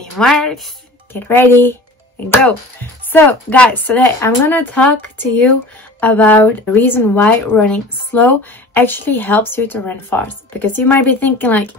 On your marks, get ready, and go. So guys, today I'm gonna talk to you about the reason why running slow actually helps you to run fast. Because you might be thinking like,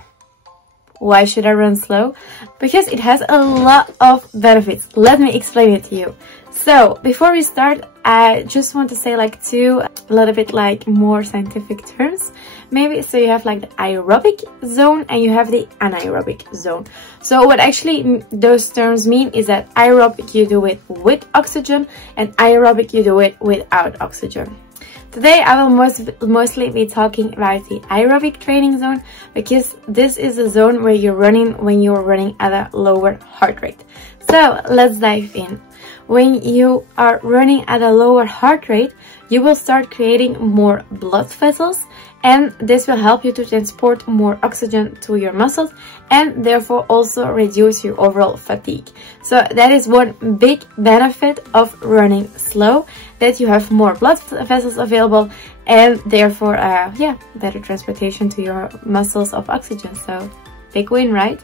why should I run slow? Because it has a lot of benefits. Let me explain it to you. So before we start, I just want to say like two a little bit like more scientific terms maybe. So you have like the aerobic zone and you have the anaerobic zone. So what actually those terms mean is that aerobic you do it with oxygen and aerobic you do it without oxygen. Today I will mostly be talking about the aerobic training zone, because this is a zone where you're running when you're running at a lower heart rate. So let's dive in. When you are running at a lower heart rate, you will start creating more blood vessels, and this will help you to transport more oxygen to your muscles and therefore also reduce your overall fatigue. So that is one big benefit of running slow, that you have more blood vessels available and therefore better transportation to your muscles of oxygen. So big win, right?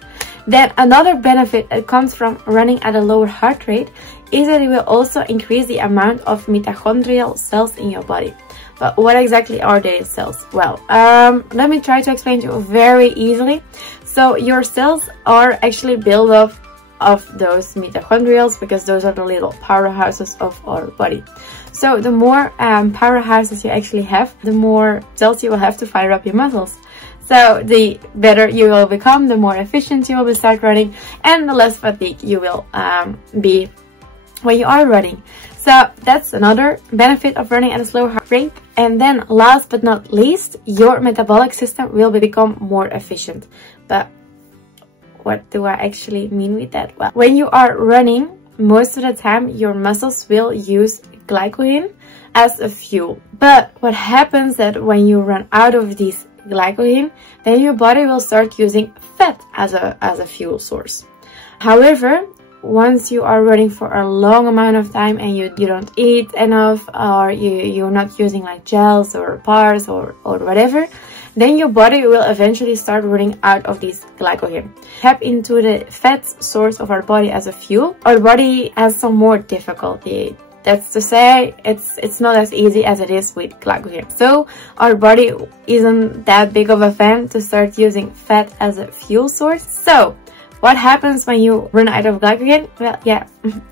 Then another benefit that comes from running at a lower heart rate is that it will also increase the amount of mitochondrial cells in your body. But what exactly are these cells? Well, let me try to explain to you very easily. So your cells are actually built up of those mitochondrials, because those are the little powerhouses of our body. So the more powerhouses you actually have, the more cells you will have to fire up your muscles. So the better you will become, the more efficient you will start running, and the less fatigue you will be when you are running. So that's another benefit of running at a slow heart rate. And then last but not least, your metabolic system will become more efficient. But what do I actually mean with that? Well, when you are running, most of the time your muscles will use glycogen as a fuel. But what happens that when you run out of this glycogen, then your body will start using fat as a fuel source. However, once you are running for a long amount of time and you don't eat enough, or you're not using like gels or bars or whatever, then your body will eventually start running out of this glycogen. Tap into the fat source of our body as a fuel. Our body has some more difficulty. That's to say, it's not as easy as it is with glycogen. So our body isn't that big of a fan to start using fat as a fuel source. So what happens when you run out of glycogen? Well, yeah,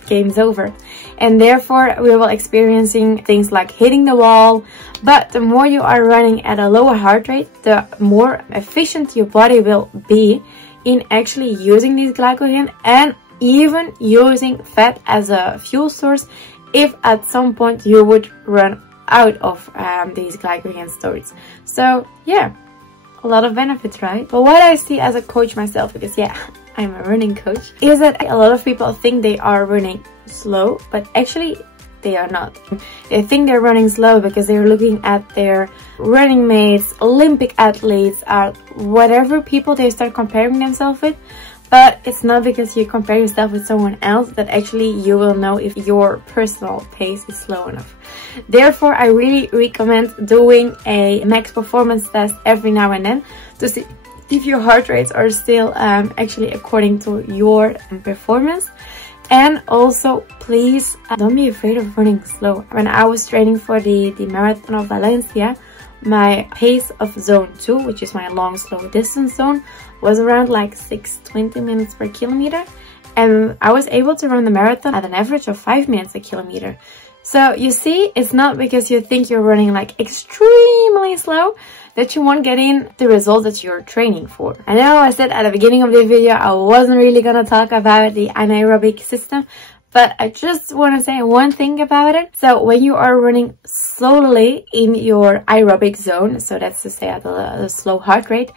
game's over. And therefore, we will experiencing things like hitting the wall. But the more you are running at a lower heart rate, the more efficient your body will be in actually using this glycogen and even using fat as a fuel source if at some point you would run out of these glycogen stores. So yeah, a lot of benefits, right? But what I see as a coach myself, because yeah, I'm a running coach, is that a lot of people think they are running slow, but actually they are not. They think they're running slow because they're looking at their running mates, Olympic athletes, whatever people they start comparing themselves with. But it's not because you compare yourself with someone else that actually you will know if your personal pace is slow enough. Therefore, I really recommend doing a max performance test every now and then to see if your heart rates are still actually according to your performance. And also, please don't be afraid of running slow. When I was training for the marathon of Valencia, my pace of zone 2, which is my long slow distance zone, was around like 6:20 minutes per kilometer, and I was able to run the marathon at an average of 5 minutes a kilometer. So you see, it's not because you think you're running like extremely slow that you won't get in the results that you're training for. I know I said at the beginning of the video I wasn't really gonna talk about the anaerobic system, but I just want to say one thing about it. So when you are running slowly in your aerobic zone, so that's to say at a slow heart rate,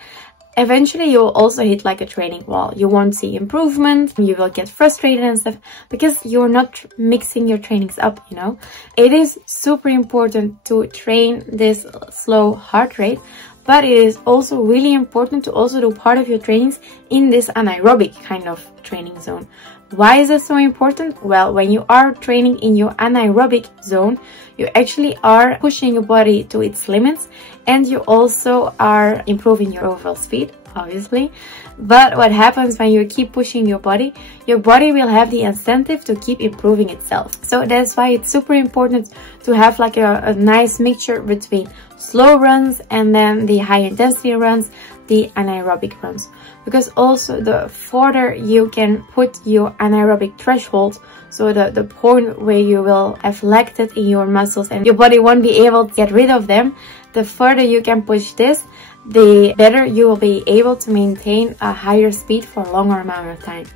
eventually you will also hit like a training wall. You won't see improvement, you will get frustrated and stuff because you're not mixing your trainings up, you know. It is super important to train this slow heart rate, but it is also really important to also do part of your trainings in this anaerobic kind of training zone. Why is it so important? Well, when you are training in your anaerobic zone, you actually are pushing your body to its limits, and you also are improving your overall speed. obviously. But what happens when you keep pushing your body will have the incentive to keep improving itself. So that's why it's super important to have like a nice mixture between slow runs and then the high intensity runs, the anaerobic runs. Because also the further you can put your anaerobic threshold, so the point where you will have lactate in your muscles and your body won't be able to get rid of them, the further you can push this, the better you will be able to maintain a higher speed for a longer amount of time.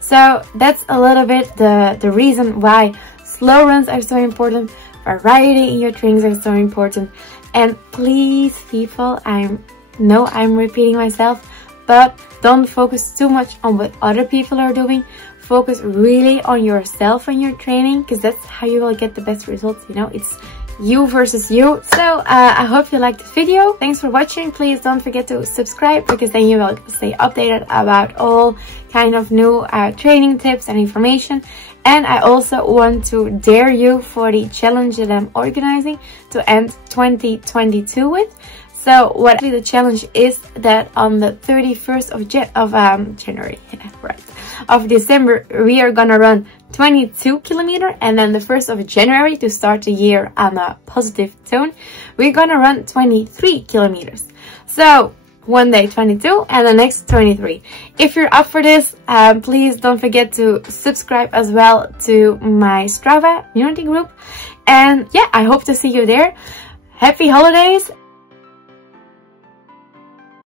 So that's a little bit the reason why slow runs are so important, variety in your trainings are so important. And please people, I know I'm repeating myself, but don't focus too much on what other people are doing. Focus really on yourself and your training, because that's how you will get the best results. You know, it's you versus you. So I hope you liked this video. Thanks for watching. Please don't forget to subscribe, because then you will stay updated about all kind of new training tips and information. And I also want to dare you for the challenge that I'm organizing to end 2022 with. So what the challenge is that on the 31st of January, right, of December, we are gonna run 22 kilometers, and then the 1st of January, to start the year on a positive tone, we're gonna run 23 kilometers. So one day 22 and the next 23. If you're up for this, please don't forget to subscribe as well to my Strava community group. And yeah, I hope to see you there. Happy holidays,